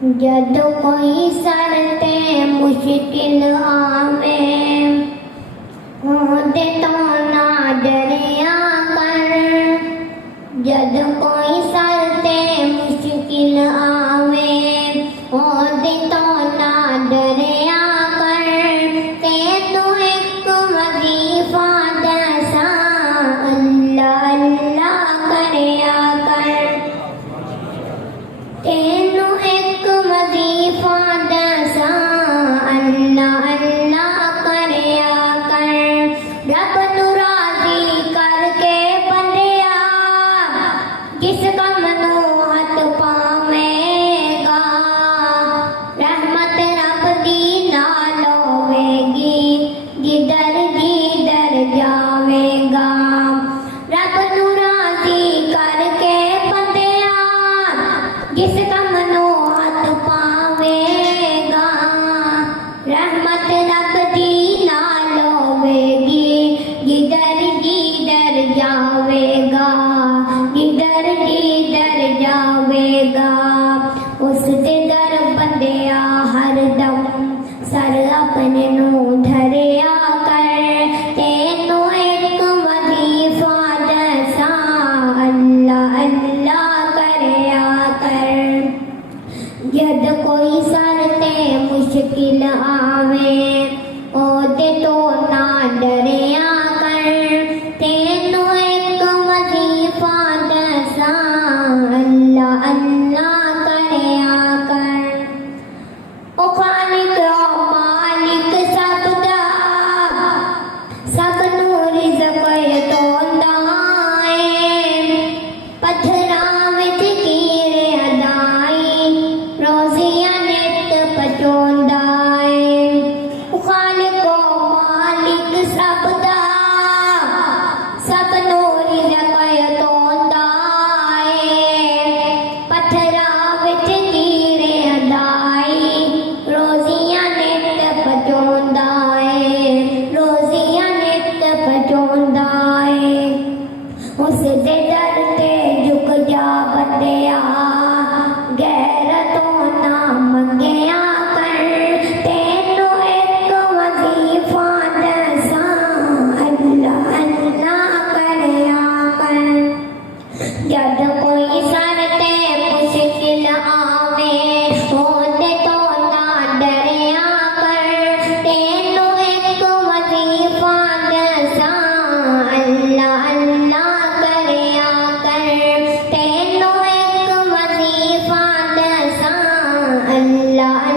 جد کوئی سر تے مشکل آوے ہوندے تو نہ ڈریا کر جد کوئی سر تے مشکل آوے ہوندے تو نہ ڈریا کر تینوں ایک وظیفہ دساں اللہ اللہ کریا کر تینوں ایک وظیفہ دساں اللہ اللہ کریا کر رب نوں راضی کر کے بندیا جس کم نوں ہاتھ پاویں گا رحمت رب دی نال ہوے گی جدھر جدھر جاویں گا رب نوں راضی کر کے بندیا جس کم نوں ہاتھ پاویں گا رحمت رب دی نال ہوے گی جدھر جدھر جاوے گا جدھر جدھر جاوے گا اس دے در بندیا ہر دم سر اپنے نوں دھریا کر تینوں ایک وظیفہ دساں اللہ اللہ کریا کر جد کوئی سر تے مشکل آوے اودے تو نہ ڈریا کر تینوں ایک وظیفہ دساں اللہ اللہ کریا کر او خالق او مالک سب دا سب نوں رزق یتوندا اے پتھراں وچ کیڑے اڈائی روزیاں نت پچوندا اے او خالق او مالک سب دا سب نوں رزق یتوندا اے پتھراں وچ کیڑے اڈائی روزیاں نت پچوندا اے روزیاں نت پچوندا اے اس دے در تے جھک جا بندیا غیرتوں نہ منگیا کر تینوں ایک وظیفہ دساں اللہ اللہ کریا کر جد کوئی سر تے مشکل آوے ہوندے تو نہ ڈریا کر تینوں ایک وظیفہ دساں اللہ اللہ کریا کر تینوں ایک وظیفہ دساں اللہ